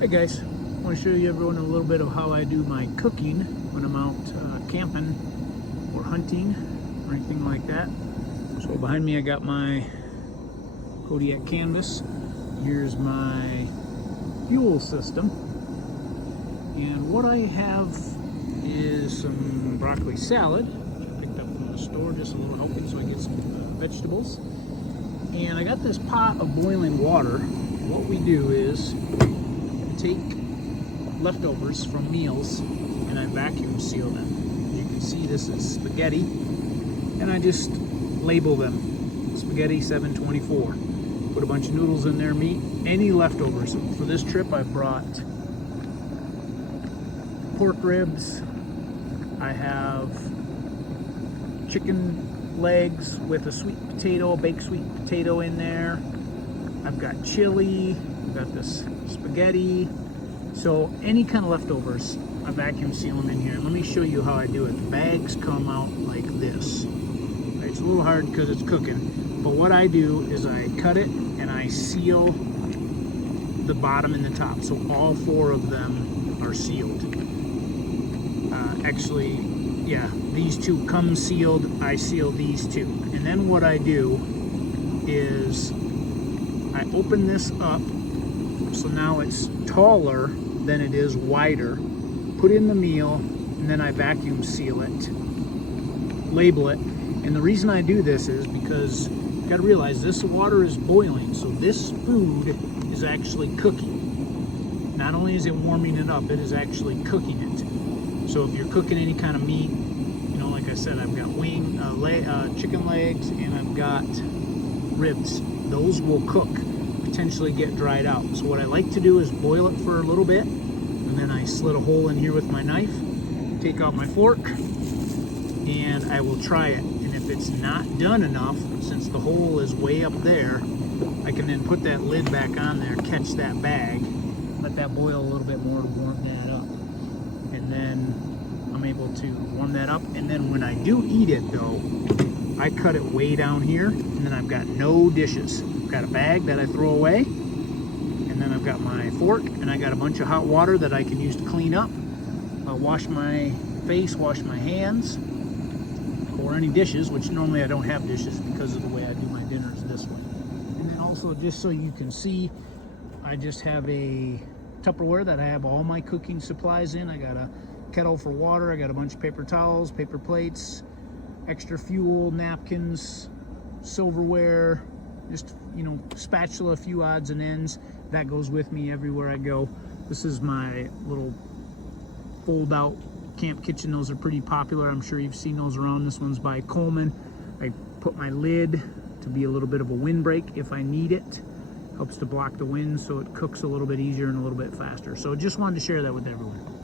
Hey guys, I want to show you everyone a little bit of how I do my cooking when I'm out camping or hunting or anything like that. So behind me I got my Kodiak canvas. Here's my fuel system. And what I have is some broccoli salad. I picked up from the store, just a little helping so I get some vegetables. And I got this pot of boiling water. What we do is take leftovers from meals and I vacuum seal them. As you can see, this is spaghetti, and I just label them spaghetti 724. Put a bunch of noodles in there, meat, any leftovers. For this trip I brought pork ribs, I have chicken legs with a sweet potato, a baked sweet potato in there. I've got chili, I've got this spaghetti. So any kind of leftovers, I vacuum seal them in here. Let me show you how I do it. The bags come out like this. It's a little hard because it's cooking, but what I do is I cut it and I seal the bottom and the top. So all four of them are sealed. Actually, yeah, these two come sealed. I seal these two. And then what I do is I open this up. So now it's taller than it is wider. Put in the meal, and then I vacuum seal it, label it. And the reason I do this is because you gotta realize this water is boiling, so this food is actually cooking. Not only is it warming it up, it is actually cooking it. So if you're cooking any kind of meat, you know, like I said, I've got chicken legs, and I've got ribs. Those will cook, potentially get dried out. So what I like to do is boil it for a little bit, and then I slit a hole in here with my knife, take out my fork, and I will try it. And if it's not done enough, since the hole is way up there, I can then put that lid back on there, catch that bag, let that boil a little bit more to warm that up. And then I'm able to warm that up. And then when I do eat it though, I cut it way down here, and then I've got no dishes. I've got a bag that I throw away, and then I've got my fork, and I got a bunch of hot water that I can use to clean up. I'll wash my face, wash my hands, or any dishes, which normally I don't have dishes because of the way I do my dinners this way. And then also, just so you can see, I just have a Tupperware that I have all my cooking supplies in. I got a kettle for water, I got a bunch of paper towels, paper plates, extra fuel, napkins, silverware, just, you know, spatula, a few odds and ends. That goes with me everywhere I go. This is my little fold out camp kitchen. Those are pretty popular. I'm sure you've seen those around. This one's by Coleman. I put my lid to be a little bit of a windbreak if I need it. Helps to block the wind so it cooks a little bit easier and a little bit faster. So just wanted to share that with everyone.